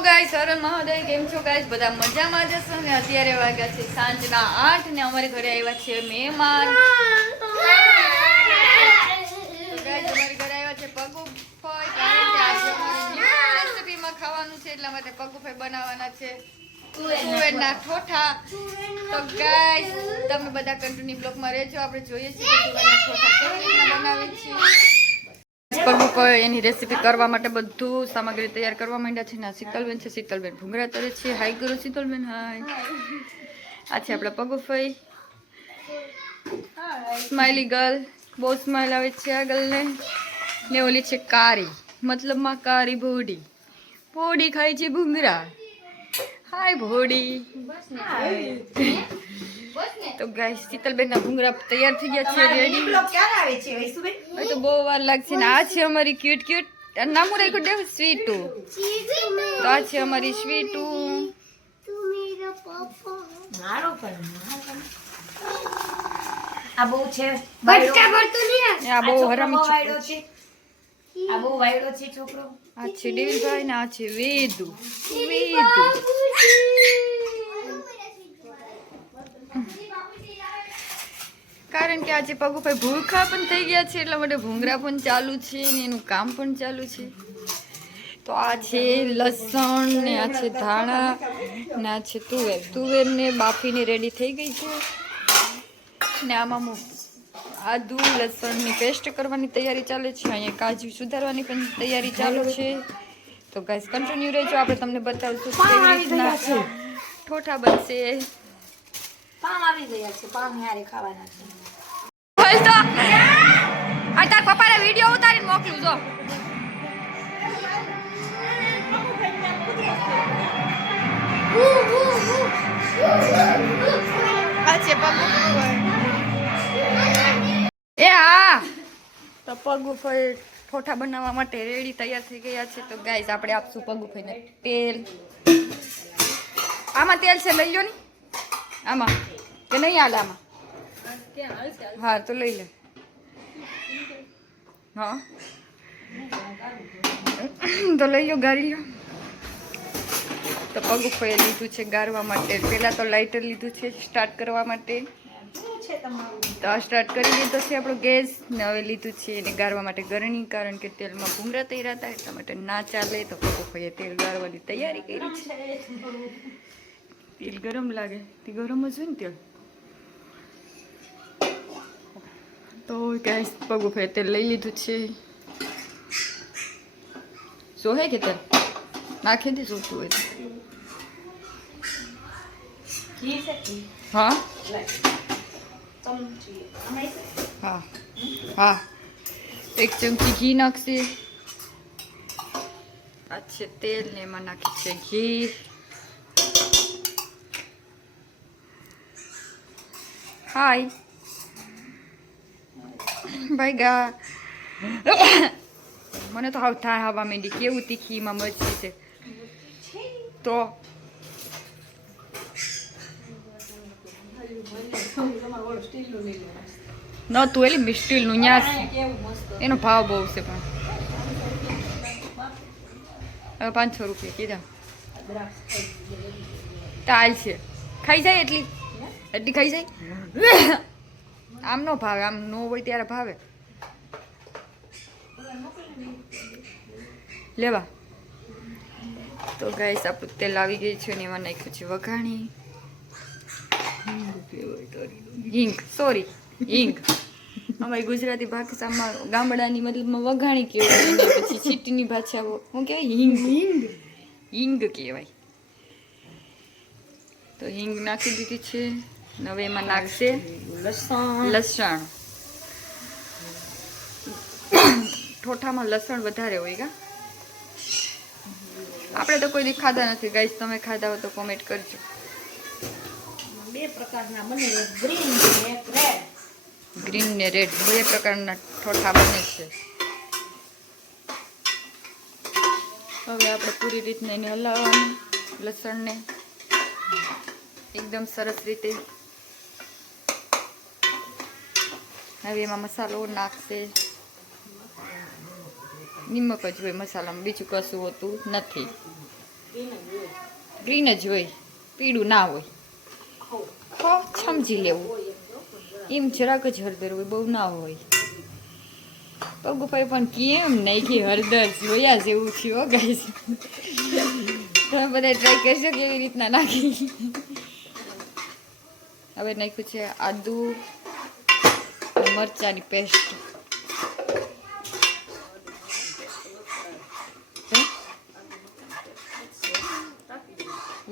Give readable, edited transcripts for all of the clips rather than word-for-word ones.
Guys હર મહાદેવ કેમ છો guys બધા મજામાં જ હશો ને અત્યારે વાગ્યા છે સાંજના 8 ને અમારે ઘરે આવ્યા છે મહેમાન તો ગાઈસ અમારે ઘરે આવ્યા છે પગુફાઈ કારણ કે આજે અમારી રેસીપીમાં ખાવાનું છે એટલા માટે પગુફાઈ બનાવવાના છે તુવેરના ઠોઠા તો ગાઈસ તમે બધા કન્ટિન્યુ બ્લોગમાં રહેજો આપણે જોઈએ છીએ કે તુવેરના ઠોઠા કેવી રીતના બનાવી છે પગુફાઈ એની રેસીપી કરવા માટે બધું સામગ્રી તૈયાર કરવા માંડ્યા છે ને શીતલબેન છે શીતલબેન ભૂંગળા તરે છે હાઈ કરો શીતલબેન હાય આ છે આપણા પગુફાઈ સ્માઈલી ગર્લ બહુ સ્માઈલ આવે છે આ ગર્લને ને ઓલી છે કારી મતલબમાં કારી ભોડી ભોડી ખાય છે ભૂંગળા હાય ભોડી તો ગાઈસ શીતલબેન ના ભૂંગળા તૈયાર થઈ ગયા છે રેડી તો બહુ વાર લાગશે ને આ છે અમારી ક્યુટ ક્યુટ નામ રાખ્યું દેવ સ્વીટુ તો આ છે અમારી સ્વીટુ આ બહુ છે આ બહુ હરામી વાયડો છે આ બહુ વાયડો છે છોકરો આ છે દેવીભાઈ ને આ છે વેદુ કારણ કે આજે પગુભાઈ ભૂખા પણ થઈ ગયા છે એટલા માટે ભૂંગળા પણ ચાલુ છે ને એનું કામ પણ ચાલુ છે તો આ છે લસણ ને આ છે ધાણા ને આ છે તુવેર ને બાફીને રેડી થઈ ગઈ છે ને આમાં આદુ લસણની પેસ્ટ કરવાની તૈયારી ચાલે છે અહીંયા કાજુ સુધારવાની પણ તૈયારી ચાલુ છે તો ગાઈસ કન્ટિન્યુ રહેજો આપણે તમને બતાવશું કેવી રીતના ઠોઠા બનશે પામ આવી ગયા છે પામ યારે ખાવાના છે બોલ તો આ તાર પપ્પાને વિડિયો ઉતારીને મોકલું જો આ છે પગુફાઈ એ હા તો પગુફાઈ ઠોઠા બનાવવા માટે રેડી તૈયાર થઈ ગયા છે તો ગાઈસ આપણે આપશું પગુફાઈને તેલ આમાં તેલ છે લઈ લો ને આમાં કે નહીં હાલ આમાં હા તો લઈ લે હા તો લઈ લો ગાળી લો તો પગુફાઈએ લીધું છે ગાળવા માટે પહેલાં તો લાઇટર લીધું છે સ્ટાર્ટ કરવા માટે તો આ સ્ટાર્ટ કરી દીધો છે આપણો ગેસ ને હવે લીધું છે એને ગાળવા માટે ગરણી કારણ કે તેલમાં ભૂંગળા તૈયાર હતા એટલા માટે ના ચાલે તો પગુફાઈએ તેલ ગાળવાની તૈયારી કરી છે તેલ ગરમ લાગે તે ગરમ જ હોય ને તેલ તો ગેસ પગુફાઈએ તેલ લઈ લીધું છે સોહે કે તેલ નાખી દે સોતું હોય હા હા હા એક ચમચી ઘી નાખશે આ છે તેલ ને એમાં નાખી છે ઘી હાય ભાઈ ગા મને તો હાવ થાય હવા માંડી કેવું તીખીમાં મરચી છે તો ન તું એલી સ્ટીલનું ન્યાસ એનો ભાવ બહુ છે પણ હવે 500 રૂપિયા કીધા તાલ છે ખાઈ જાય એટલી ખાઈ જાય આમ નો ભાવે આમ નો હોય ત્યારે ભાવે લેવા તો ગાઈસ આપણું તેલ આવી ગયું છે ને એમાં નાખ્યું છે વઘાણી હિંગ અમારી ગુજરાતી ભાષામાં ગામડાની મતલબમાં વઘાણી કહેવાય ને પછી સિટીની ભાષા શું કહેવાય હિંગ કહેવાય તો હિંગ નાખી દીધી છે હવે એમાં નાખશે લસણ ઠોઠામાં લસણ વધારે હોય કા આપણે તો કોઈ દી ખાધા નથી ગાઈસ તમે ખાધા હોય તો કોમેન્ટ કરજો બે પ્રકારના બને ગ્રીન ને રેડ બે પ્રકારના ઠોઠા બને છે હવે આપણે પૂરી રીતના એને હલાવવાનું લસણને એકદમ સરસ રીતે હવે એમાં મસાલો નાખશે નિમક જ હોય મસાલામાં બીજું કશું હોતું નથી ગ્રીન જ હોય, પીળું ના હોય. ખો સમજી લેવું, એમ જરાક જ હળદર હોય, બહુ ના હોય. પગુભાઈ પણ કેમ નાખી હળદર જોયા જેવું થયું ગાઈસ. તમે બધા ટ્રાય કરશો કેવી રીતના નાખી. હવે નાખ્યું છે આદુ મરચાની પેસ્ટ.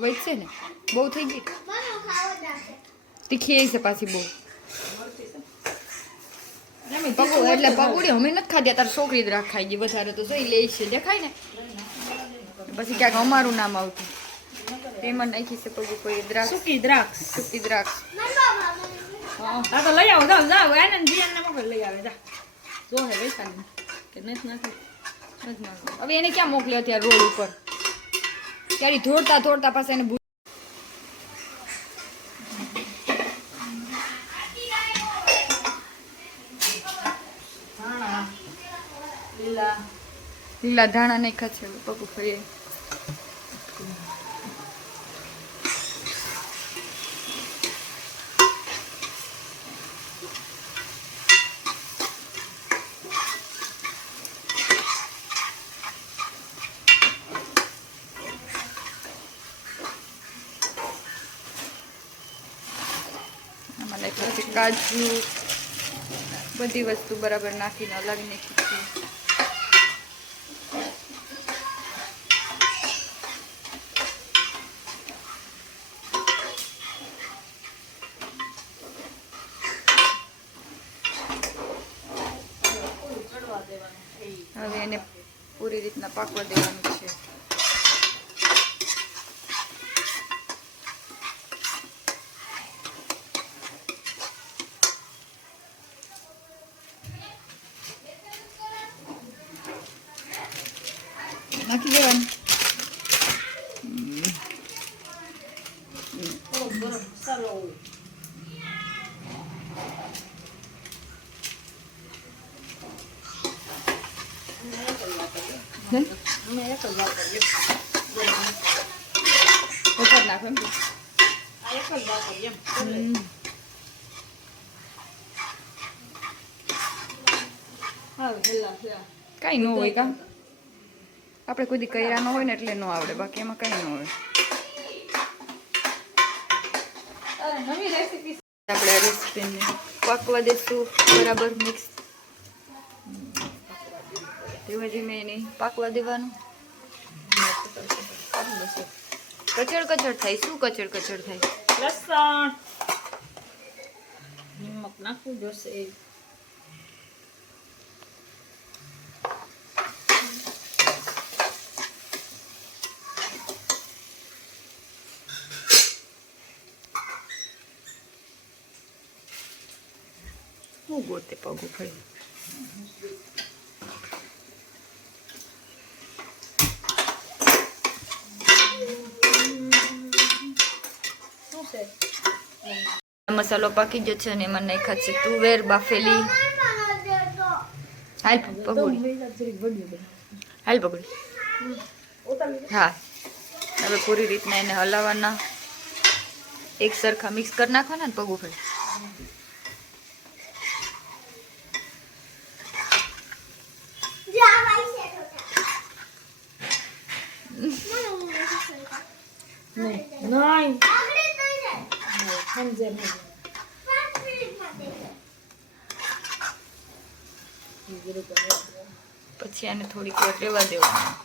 વધશે ને બહુ થઈ ગઈ, તીખી છે પાછી બહુ. એટલે પકોડી અમે નથી ખાધી, તાર છોકરી જ રાખ ખાઈ ગઈ વધારે તો જોઈ લે છે દેખાય ને, પછી ક્યાંક અમારું નામ આવતું. તેમાં નાખી છે પકોડી દ્રાક્ષ, સૂકી દ્રાક્ષ. હા તો લઈ આવો, જાઓ જાઓ, આનંદ જીયાને મોકલ લઈ આવે, જા જો હે વૈશાલી કે નથી નાખી. હવે એને ક્યાં મોકલ્યો ત્યાં રોડ ઉપર, ત્યારે દોડતા દોડતા પાસે એને લીલા ધાણા નાખ્યા છે પપ્પુ ભાઈએ. આમાં નાખ્યા છે કાજુ, બધી વસ્તુ બરાબર નાખીને અલગ નાખી છે. હવે એને પૂરી રીતના પાકવા દેવાનું છે. નાખી દેવાનું. કઈ ન હોય કા, આપણે કોઈ દી કર્યા ન હોય ને એટલે ન આવડે, બાકી એમાં કઈ ન હોય. નવી રેસીપી આપણે આ રેસીપીને પાકવા દેશું બરાબર મિક્સ. ધીમે ધીમે એને પાકવા દેવાનું. કચડ કચડ થાય. શું કચડ કચડ થાય? લસણ નિમક નાખવું જોશે. હું ગોતે પગું ભાઈ. મસાલો પાકી ગયો છે અને એમાં નાખ્યા છે તુવેર બાફેલી. હાલ પકોડી, હાલ પકોડી. હા, હવે પૂરી રીતના એને હલાવવાના, એક સરખા મિક્સ કરી નાખવાના ને પગું ભાઈ. પછી આને થોડીક વાર રહેવા દેવાનું.